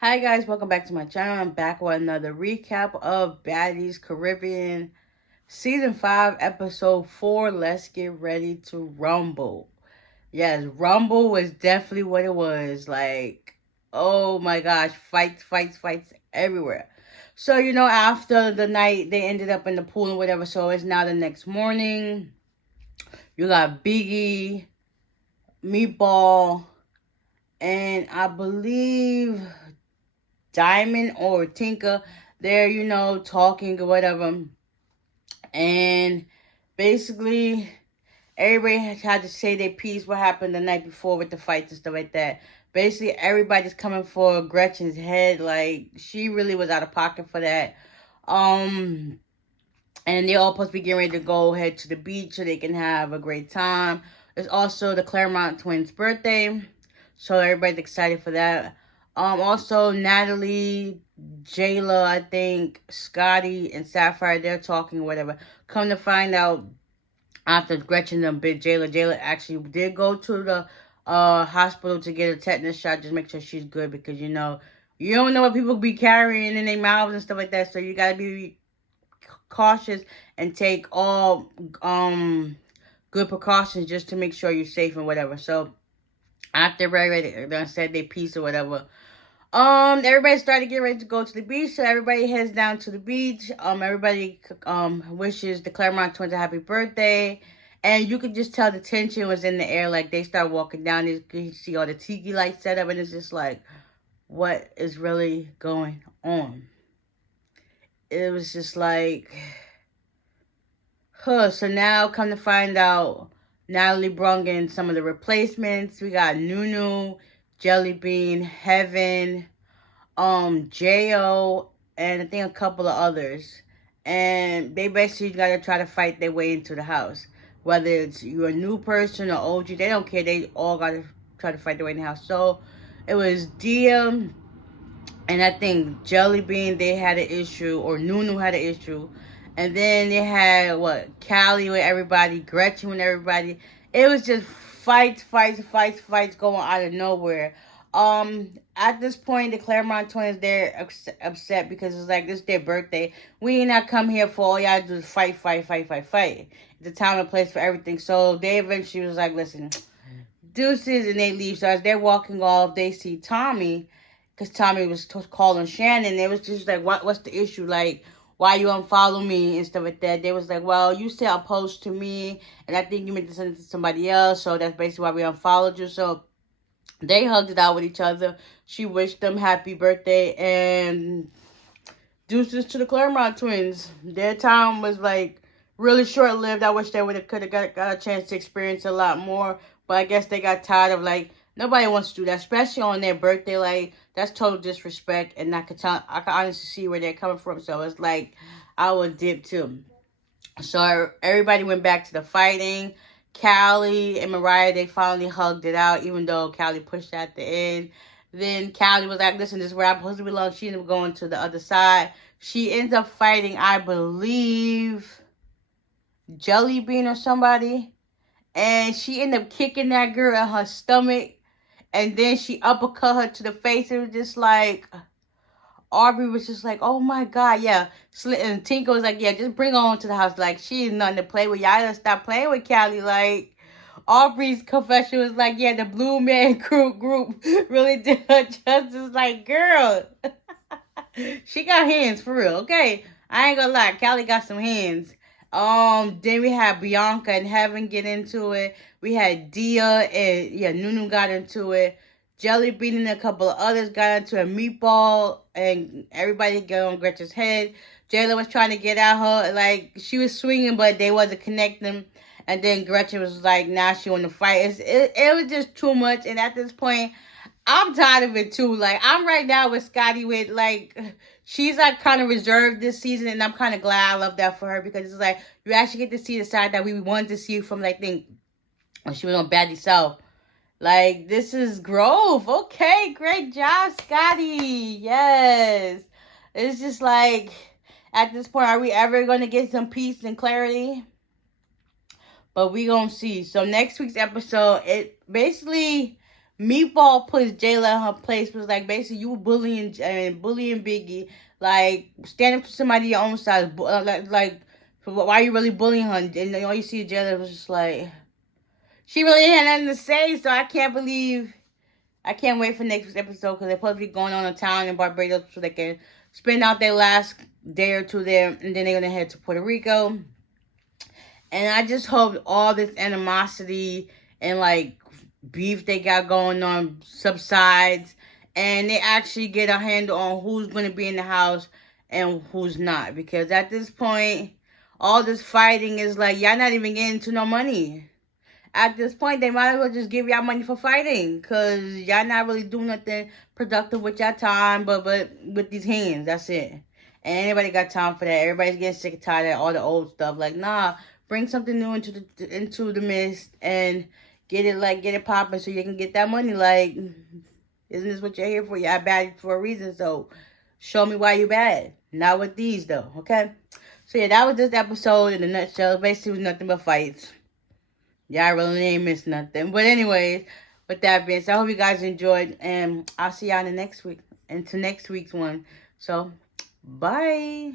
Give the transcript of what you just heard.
Hi guys, welcome back to my channel. I'm back with another recap of Baddies Caribbean Season 5, Episode 4. Let's get ready to rumble. Yes, rumble was definitely what it was. Like, oh my gosh, fights everywhere. So, after the night, they ended up in the pool and whatever. So it's now the next morning. You got Biggie, Meatball, and I believe Diamond or Tinker, they're, talking or whatever. And basically, everybody has had to say their piece, what happened the night before with the fights and stuff like that. Basically, everybody's coming for Gretchen's head. Like, she really was out of pocket for that. Um, and they're all supposed to be getting ready to go head to the beach so they can have a great time. It's also the Claremont twins' birthday, so everybody's excited for that. Also Natalie, Jayla, I think Scotty and Sapphire, they're talking whatever. Come to find out, after Gretchen and bit Jayla actually did go to the hospital to get a tetanus shot. Just make sure she's good because you don't know what people be carrying in their mouths and stuff like that. So you gotta be cautious and take all good precautions just to make sure you're safe and whatever. So after everybody said their piece or whatever, everybody started getting ready to go to the beach. So everybody heads down to the beach. Everybody wishes the Claremont twins a happy birthday. And you could just tell the tension was in the air. Like, they start walking down, you see all the tiki lights set up, and it's just like, what is really going on? It was just like, huh. So now, come to find out, Natalie brung in some of the replacements. We got Nunu, Jellybean, Heaven, Jo, and I think a couple of others. And they basically got to try to fight their way into the house. Whether it's you're a new person or OG, they don't care. They all got to try to fight their way in the house. So it was Dia and I think Jellybean, they had an issue, or Nunu had an issue. And then they had, Callie with everybody, Gretchen with everybody. It was just fights going out of nowhere. At this point, the Claremont twins, they're upset because it's like, this is their birthday. We ain't not come here for all y'all do is fight. It's a time and place for everything. So they eventually was like, listen, deuces, and they leave. So as they're walking off, they see Tommy, because Tommy was calling Shannon. They was just like, what's the issue? Like, why you unfollow me and stuff like that? They was like, well, you sent a post to me, and I think you meant to send it to somebody else, so that's basically why we unfollowed you. So they hugged it out with each other. She wished them happy birthday, and deuces to the Claremont twins. Their time was like really short lived. I wish they could have got a chance to experience a lot more. But I guess they got tired of, like, nobody wants to do that, especially on their birthday. Like, that's total disrespect, and I can honestly see where they're coming from. So it's like, I would dip too. So everybody went back to the fighting. Callie and Mariah, they finally hugged it out, even though Callie pushed at the end. Then Callie was like, listen, this is where I'm supposed to belong. She ended up going to the other side. She ends up fighting, I believe, Jellybean or somebody. And she ended up kicking that girl in her stomach. And then she uppercut her to the face. It was just like, Aubrey was just like, oh my God, yeah. And Tinko was like, yeah, just bring her on to the house. Like, she is nothing to play with. Y'all gotta stop playing with Callie. Like, Aubrey's confession was like, yeah, the Blue Man group really did her justice. Like, girl, she got hands for real, okay? I ain't gonna lie, Callie got some hands. Then we had Bianca and Heaven get into it. We had Dia and, yeah, Nunu got into it. Jelly Bean and a couple of others got into a Meatball, and everybody got on Gretchen's head. Jayla was trying to get at her, like, she was swinging, but they wasn't connecting. And then Gretchen was like, now she want to fight. It was just too much, and at this point, I'm tired of it too. Like, I'm right now with Scotty with, like, she's like kind of reserved this season, and I'm kind of glad. I love that for her, because it's like, you actually get to see the side that we wanted to see from, like, I think when she was on Baddies South. Like, this is growth. Okay, great job, Scotty. Yes. It's just like, at this point, are we ever going to get some peace and clarity? But we going to see. So next week's episode, it basically, Meatball puts Jayla in her place. Was like, basically, you bullying Biggie. Like, stand up to somebody your own size. Why are you really bullying her? And all you see Jayla was just like, she really had nothing to say. So I can't wait for next week's episode because they're supposed to be going on a town in Barbados so they can spend out their last day or two there, and then they're gonna head to Puerto Rico. And I just hope all this animosity and like beef they got going on subsides, and they actually get a handle on who's gonna be in the house and who's not. Because at this point, all this fighting is like, y'all not even getting to no money. At this point, they might as well just give y'all money for fighting, because y'all not really doing nothing productive with your time, but with these hands, that's it. And anybody got time for that? Everybody's getting sick and tired of all the old stuff. Like, nah, bring something new into the mist and get it popping so you can get that money. Like, isn't this what you're here for? Y'all bad for a reason, so show me why you bad. Not with these, though, okay? So, yeah, that was this episode in a nutshell. Basically, it was nothing but fights. Y'all really ain't missed nothing. But anyways, with that being said, I hope you guys enjoyed. And I'll see y'all in the next week. Into next week's one. So, bye.